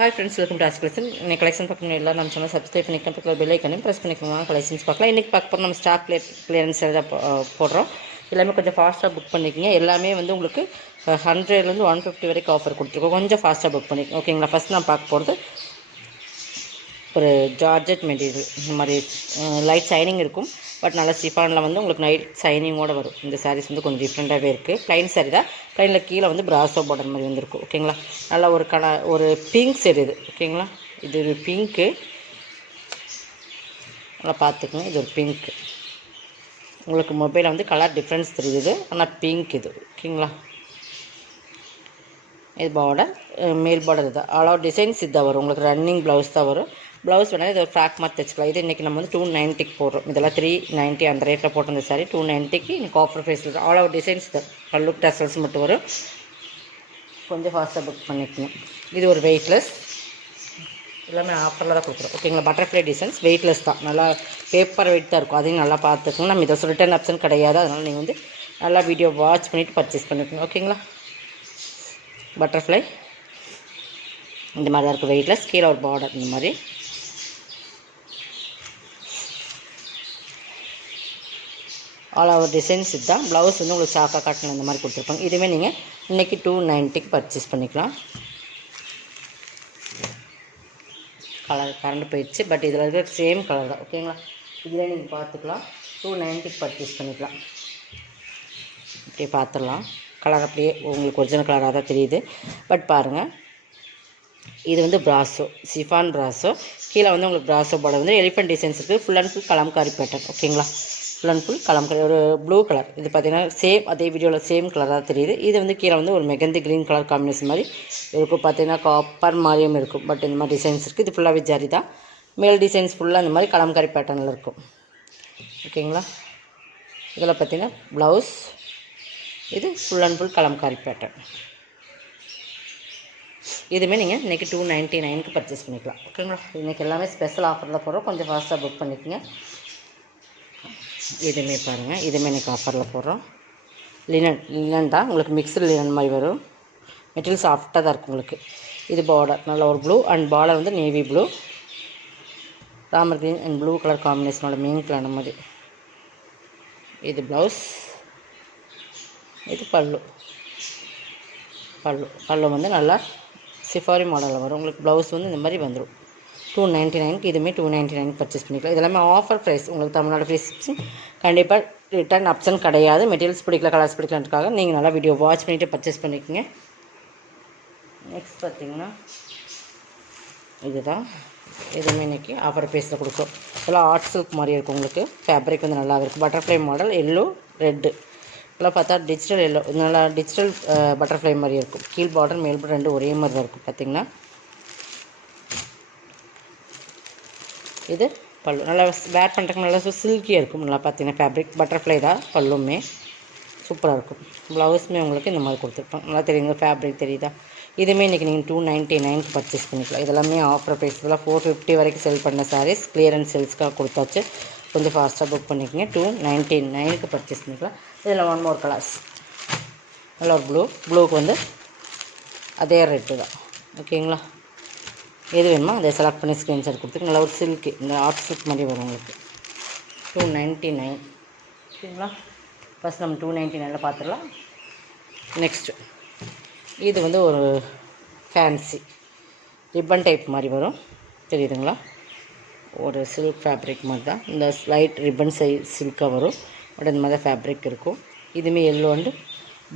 Hi friends, welcome to as collection. இன்னைக்கு collection பார்க்கணும் எல்லாம் நம்ம சேனல் சப்ஸ்கிரைப் பண்ணிக்கலாம், பக்கத்தில் பெல் ஐக்கனையும் ப்ரெஸ் பண்ணிக்கலாம். கலெக்ஷன்ஸ் பார்க்கலாம். இன்றைக்கி பார்க்க போகிறோம் நம்ம ஸ்டாக் கிளியரன்ஸ் தான் போடுறோம். எல்லாமே கொஞ்சம் ஃபாஸ்ட்டாக புக் பண்ணிக்கோங்க. எல்லாமே வந்து உங்களுக்கு 100லேருந்து 150 வரைக்கும் ஆஃபர் கொடுத்துருக்கோம். கொஞ்சம் ஃபாஸ்ட்டாக புக் பண்ணிக்கோங்க, ஓகேங்களா. ஃபஸ்ட் நான் பார்க்க போகிறது ஒரு ஜார்ஜெட் மெட்டீரியல். இந்த மாதிரி லைட் ஷைனிங் இருக்கும், பட் நல்லா சிஃபானில் வந்து உங்களுக்கு நைட் ஷைனிங்கோடு வரும். இந்த சாரீஸ் வந்து கொஞ்சம் டிஃப்ரெண்ட்டாகவே இருக்குது. ப்ளைன் சாரீ தான், ப்ளைனில் கீழே வந்து பிராசோ பார்டர் மாதிரி வந்துருக்கும், ஓகேங்களா. நல்லா ஒரு பிங்க் சைடு இது, ஓகேங்களா. இது ஒரு பிங்க்கு, நல்லா பார்த்துக்குங்க. இது ஒரு பிங்க்கு. உங்களுக்கு மொபைலில் வந்து கலர் டிஃப்ரென்ஸ் தெரியுது, ஆனால் பிங்க் இது, ஓகேங்களா. இது பார்டர், மேல் பார்டர் இதுதான். ஆல் ஓவர் டிசைன்ஸ் இதுதான் வரும். உங்களுக்கு ரன்னிங் ப்ளவுஸ் தான் வரும். ப்ளவுஸ் வேணால் இது ஒரு ஃப்ராக் மாதிரி தைச்சிக்கலாம். இது இன்றைக்கி நம்ம வந்து 290க்கு போடுறோம். இதெல்லாம் 390 அந்த ரேட்டில் போட்டிருந்த சாரி 290க்கு இன்றைக்கி ஆஃபர் ப்ரைஸில் தான். ஆல் ஓவர் டிசைன்ஸ் தான், பல்லு டசல்ஸ் மட்டும் வரும். கொஞ்சம் ஃபாஸ்ட்டாக புக் பண்ணிக்கணும். இது ஒரு வெயிட்லெஸ், எல்லாமே ஆஃபரில் தான் கொடுக்குறோம், ஓகேங்களா. பட்டர்ஃப்ளை டிசைன்ஸ் வெயிட்லெஸ் தான், நல்லா பேப்பர் வெயிட் தான் இருக்கும். அதையும் நல்லா பார்த்துக்கணும். நம்ம இதை ரிட்டர்ன் ஆப்ஷன் கிடையாது, அதனால் நீங்கள் வந்து நல்லா வீடியோ வாட்ச் பண்ணிவிட்டு பர்ச்சேஸ் பண்ணிக்கணும், ஓகேங்களா. பட்டர்ஃப்ளை இந்த மாதிரி தான் இருக்கும், வெயிட்லெஸ். கீழே ஒரு பார்டர் இந்த மாதிரி. ஆல் ஓவர் டிசைன்ஸ் இதுதான். ப்ளவுஸ் வந்து உங்களுக்கு சாக்கா காட்டன் இந்த மாதிரி கொடுத்துருப்பாங்க. இதுவே நீங்கள் இன்றைக்கி 290க்கு பர்ச்சேஸ் பண்ணிக்கலாம். கலர் கரண்ட் போயிடுச்சு, பட் இதில் இருக்கிற சேம் கலர் தான், ஓகேங்களா. இதில் நீங்கள் பார்த்துக்கலாம். 290க்கு பர்ச்சேஸ் பண்ணிக்கலாம். அப்படியே பார்த்துடலாம். கலர் அப்படியே உங்களுக்கு ஒரிஜினல் கலராக தான் தெரியுது, பட் பாருங்கள். இது வந்து பிராசோ, சிஃபான் பிராசோ. கீழே வந்து உங்களுக்கு பிராசோ பார்டர் வந்து எலிஃபென்ட் டிசைன்ஸ் இருக்குது. Full and full Kalamkari pattern, ஓகேங்களா. ஃபுல் அண்ட் ஃபுல் கலம்காரி, ஒரு ப்ளூ கலர். இது பார்த்திங்கன்னா சேம் அதே வீடியோவில் சேம் கலராக தெரியுது. இது வந்து கீழே வந்து ஒரு மெகந்தி க்ரீன் கலர் காம்பினேஷன் மாதிரி இருக்கும். பார்த்திங்கன்னா காப்பர் மாதிரியும் இருக்கும், பட் இந்த மாதிரி டிசைன்ஸ் இருக்குது. இது ஃபுல்லாகவே ஜரி தான். மேல் டிசைன்ஸ் ஃபுல்லாக இந்த மாதிரி கலம்காரி பேட்டர்னில் இருக்கும், ஓகேங்களா. இதில் பார்த்திங்கன்னா ப்ளவுஸ், இது full and full Kalamkari pattern. இதுவுமே நீங்கள் இன்றைக்கி 299க்கு பர்ச்சேஸ் பண்ணிக்கலாம், ஓகேங்களா. இன்றைக்கி எல்லாமே ஸ்பெஷல் ஆஃபரில் போடுறோம். கொஞ்சம் ஃபாஸ்ட்டாக புக் பண்ணிக்கோங்க. இதுவுமே பாருங்கள், இதுவுமே இன்றைக்கி ஆஃபரில் போடுறோம். லினன் தான், உங்களுக்கு மிக்சடு லினன் மாதிரி வரும். மெட்டீரியல் சாஃப்டாக தான் இருக்கும் உங்களுக்கு. இது பார்டர் நல்ல ஒரு ப்ளூ அண்ட் பார்டர் வந்து navy blue, Ramar green and blue colour காம்பினேஷனோட மெயின் கலர் மாதிரி. இது ப்ளவுஸ், இது பல்லு. பல்லு வந்து நல்லா சிஃபாரி மாடலில் வரும். உங்களுக்கு ப்ளவுஸ் வந்து இந்த மாதிரி வந்துடும். 299க்கு இதுவுமே 299 பர்ச்சேஸ் பண்ணிக்கலாம். இதெல்லாமே ஆஃபர் ப்ரைஸ். உங்களுக்கு தமிழ்நாடு ஃப்ரீ ஷிப்பிங், கண்டிப்பாக ரிட்டர்ன் ஆப்ஷன் கிடையாது. மெட்டீரியல்ஸ் பிடிக்கல, கலர்ஸ் பிடிக்கலன்றதுக்காக நீங்கள் நல்லா வீடியோ வாட்ச் பண்ணிவிட்டு பர்ச்சேஸ் பண்ணிக்கோங்க. நெக்ஸ்ட் பார்த்திங்கன்னா இதுதான். இதுவுமே இன்றைக்கி ஆஃபர் ப்ரைஸில் கொடுக்கும். இதெல்லாம் ஆர்ட் சில்க் மாதிரி இருக்கும். உங்களுக்கு ஃபேப்ரிக் வந்து நல்லா இருக்கும். Butterfly model, yellow red. இதெல்லாம் பார்த்தா டிஜிட்டல் எல்லோ, நல்லா டிஜிட்டல் பட்டர்ஃப்ளை மாதிரி இருக்கும். கீழ் பார்டர் மேல் பார்டர் ரெண்டு ஒரே மாதிரி தான் இருக்கும். பார்த்திங்கன்னா இது பல்லு, நல்லா வேர் பண்ணுறதுக்கு நல்லா சில்கியாக இருக்கும். நல்லா பார்த்தீங்கன்னா ஃபேப்ரிக் பட்டர்ஃப்ளை தான். பல்லுமே சூப்பராக இருக்கும். ப்ளவுஸுமே உங்களுக்கு இந்த மாதிரி கொடுத்துருப்போம். நல்லா தெரியுங்க, ஃபேப்ரிக் தெரியுதா. இதுவுமே இன்றைக்கி நீங்கள் 299க்கு பர்ச்சேஸ் பண்ணிக்கலாம். இதெல்லாமே ஆஃபர் ப்ரைஸ். இதெல்லாம் 450 வரைக்கும் செல் பண்ண சாரீஸ் கிளியரன்ஸ் சேல்ஸ்க்காக கொடுத்தாச்சு. கொஞ்சம் ஃபாஸ்ட்டாக புக் பண்ணிக்கோங்க. 299க்கு பர்ச்சேஸ் பண்ணிக்கலாம். இதில் ஒன் மோர் கலர்ஸ். நல்ல ஒரு ப்ளூக்கு வந்து அதே ரேட்டு தான், ஓகேங்களா. எது வேணுமோ அதை செலக்ட் பண்ணி ஸ்க்ரீன்ஷாட் கொடுத்துட்டு நல்லா ஒரு சில்க்கு, இந்த ஆர்ட் சில்க் மாதிரி வரும் உங்களுக்கு. 299, ஓகேங்களா. ஃபஸ்ட் நம்ம 299ல் பார்த்துடலாம். நெக்ஸ்ட்டு இது வந்து ஒரு ஃபேன்சி ரிப்பன் டைப் மாதிரி வரும், தெரியுதுங்களா. ஒரு சில்க் ஃபேப்ரிக் மாதிரி தான். இந்த லைட் ரிப்பன் சில்காக வரும், பட் இந்த மாதிரி தான் ஃபேப்ரிக் இருக்கும். இதுவுமே எல்லோ அண்டு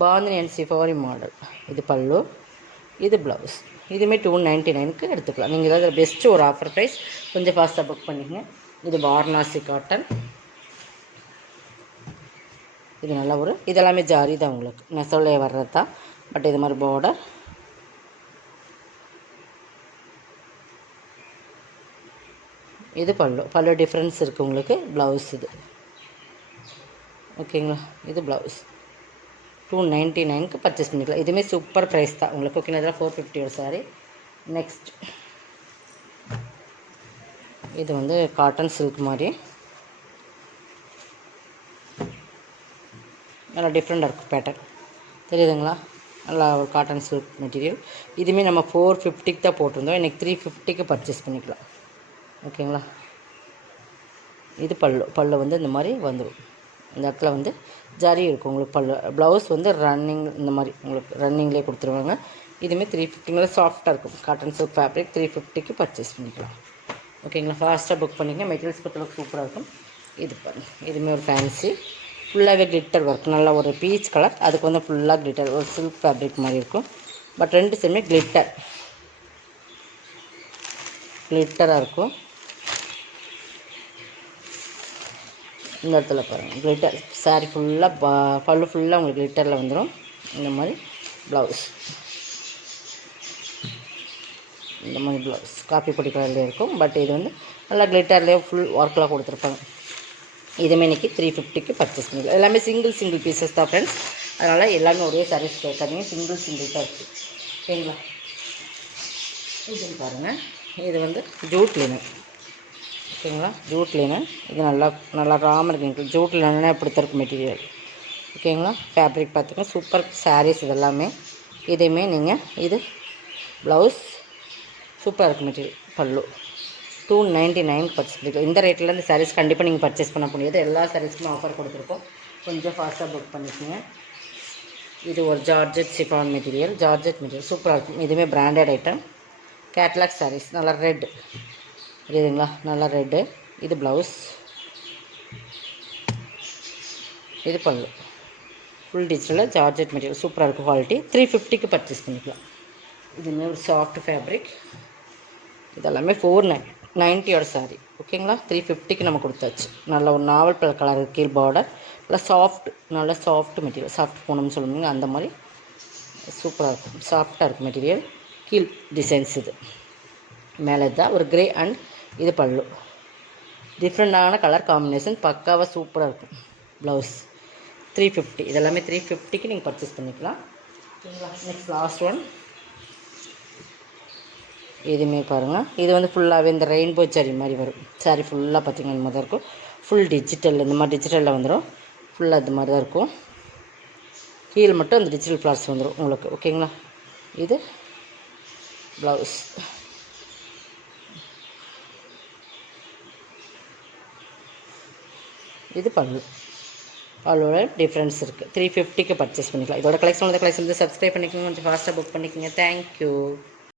பாந்தினி அண்ட் சிஃபாரி மாடல். இது பல்லு, இது ப்ளவுஸ். இதுவுமே 299க்கு எடுத்துக்கலாம். நீங்கள் ஏதாவது பெஸ்ட்டு ஒரு ஆஃபர் ப்ரைஸ். கொஞ்சம் ஃபாஸ்ட்டாக புக் பண்ணிக்கங்க. இது வாரணாசி காட்டன். இது நல்லா ஒரு, இதெல்லாமே ஜாரி தான், உங்களுக்கு நெசவுலே வர்றது தான், பட் இது மாதிரி பார்டர். இது பல்லு டிஃப்ரென்ஸ் இருக்குது உங்களுக்கு. ப்ளவுஸ் இது, ஓகேங்களா. இது ப்ளவுஸ் 299க்கு பர்ச்சேஸ் பண்ணிக்கலாம். இதுவுமே சூப்பர் ப்ரைஸ் தான் உங்களுக்கு, ஓகேங்களா. இதெல்லாம் 450 ஒரு சாரி. நெக்ஸ்ட் இது வந்து காட்டன் சில்க் மாதிரி நல்லா டிஃப்ரெண்ட்டாக இருக்கும் பேட்டர்ன், தெரியுதுங்களா. நல்லா ஒரு காட்டன் சில்க் மெட்டீரியல். இதுவுமே நம்ம 450க்கு தான் போட்டிருந்தோம், இன்றைக்கி 350க்கு பர்ச்சேஸ் பண்ணிக்கலாம். ஓகேங்களா. இது பல்லு வந்து இந்த மாதிரி வந்துடும். இந்த இடத்துல வந்து ஜரி இருக்கும் உங்களுக்கு பல்லு. ப்ளவுஸ் வந்து ரன்னிங் இந்த மாதிரி உங்களுக்கு ரன்னிங்லேயே கொடுத்துருவாங்க. இதுவுமே 350 சாஃப்டாக இருக்கும். காட்டன் சில்க் ஃபேப்ரிக் 350க்கு பர்ச்சேஸ் பண்ணிக்கலாம். ஓகேங்களா. ஃபாஸ்ட்டாக புக் பண்ணிங்க. மெட்டீரியல்ஸ் பொறுத்தளவுக்கு சூப்பராக இருக்கும். இது பாருங்கள், இதுவுமே ஒரு ஃபேன்சி ஃபுல்லாகவே கிளிட்டர் ஒர்க், நல்லா ஒரு பீச் கலர், அதுக்கு வந்து ஃபுல்லாக கிளிட்டர், ஒரு சில்க் ஃபேப்ரிக் மாதிரி இருக்கும். பட் 2 சைடுமே கிளிட்டராக இருக்கும். இந்த இடத்துல பாருங்கள் கிளிட்டர் சாரீ ஃபுல்லாக பல்லு ஃபுல்லாக உங்களுக்கு கிளிட்டரில் வந்துடும். இந்த மாதிரி ப்ளவுஸ், இந்த மாதிரி ப்ளவுஸ் காப்பி பொடி கலர்லேயே இருக்கும். பட் இது வந்து நல்லா கிளிட்டர்லேயே ஃபுல் ஒர்க்கில் கொடுத்துருப்பாங்க. இதுவுமே இன்றைக்கி 350க்கு பர்ச்சேஸ் பண்ணிக்கலாம். எல்லாமே சிங்கிள் பீசஸ் தான் ஃப்ரெண்ட்ஸ், அதனால் எல்லாமே ஒரே சாரீஸ் கேட்காதீங்க, சிங்கிள் தான் இருக்குது. ஓகேங்களா. இதுன்னு பாருங்கள், இது வந்து ஜூட் லினன். ஓகேங்களா. ஜூட் லினன் இது நல்லா ராமர் கிரீன். ஜூட் லினன்னா இப்படி தான் இருக்கும் மெட்டீரியல். ஓகேங்களா. ஃபேப்ரிக் பார்த்துக்கோங்க, சூப்பர் சாரீஸ் இதெல்லாமே. இதையுமே நீங்கள் இது ப்ளவுஸ் சூப்பராக இருக்கும் மெட்டீரியல். பல்லு 299 பர்ச்சேஸ் பண்ணிக்கலாம். இந்த ரேட்டில் இந்த சாரீஸ் கண்டிப்பாக நீங்கள் பர்ச்சேஸ் பண்ண முடியாது. எல்லா சாரீஸ்க்குமே ஆஃபர் கொடுத்துருக்கோம், கொஞ்சம் ஃபாஸ்ட்டாக புக் பண்ணிக்கோங்க. இது ஒரு ஜார்ஜெட் சிஃபான் மெட்டீரியல், சூப்பராக இருக்கும். இதுவுமே பிராண்டட் ஐட்டம். கேட்லாக் சாரீஸ், நல்லா ரெட் புரியுதுங்களா, நல்லா ரெட்டு. இது ப்ளவுஸ், இது பல்லு, ஃபுல் டிஜிட்டலில் ஜார்ஜெட் மெட்டீரியல் சூப்பராக இருக்கும். குவாலிட்டி 350க்கு பர்ச்சேஸ் பண்ணிக்கலாம். இதுவுமே ஒரு சாஃப்ட் ஃபேப்ரிக். இதெல்லாமே 490 சாரீ. ஓகேங்களா. 350க்கு நம்ம கொடுத்தாச்சு. நல்ல ஒரு நாவல் கலர் கீழ் பார்டர், நல்லா சாஃப்ட் மெட்டீரியல், சாஃப்ட் பூனம்னு சொல்லுவீங்க அந்த மாதிரி சூப்பராக இருக்கும். சாஃப்டாக இருக்கும் மெட்டீரியல். கீழ் டிசைன்ஸ் இது மேலே தான் ஒரு கிரே அண்ட் இது பல்லு, டிஃப்ரெண்டான கலர் காம்பினேஷன், பக்காவாக சூப்பராக இருக்கும். ப்ளவுஸ் 350. இதெல்லாமே 350க்கு நீங்கள் பர்ச்சேஸ் பண்ணிக்கலாம். ஓகேங்களா. நெக்ஸ்ட் லாஸ்ட் ஒன், இதுவுமே பாருங்கள், இது வந்து ஃபுல்லாகவே இந்த ரெயின்போ சாரி மாதிரி வரும். சாரி ஃபுல்லாக பார்த்திங்கன்னா இந்த மாதிரி தான் இருக்கும். ஃபுல் டிஜிட்டல், இந்த மாதிரி டிஜிட்டலில் வந்துடும். ஃபுல்லாக இது மாதிரி தான் இருக்கும். கீழே மட்டும் அந்த டிஜிட்டல் ஃப்ளார்ஸ் வந்துடும் உங்களுக்கு. ஓகேங்களா. இது ப்ளவுஸ், இது பல்லுவோட டிஃப்ரென்ஸ் இருக்குது. 350க்கு பர்ச்சேஸ் பண்ணிக்கலாம். இதோட கலெக்ஷன் வந்து சப்ஸ்கிரைப் பண்ணிக்கோங்க, கொஞ்சம் ஃபாஸ்ட்டாக புக் பண்ணிக்கோங்க. தேங்க்யூ.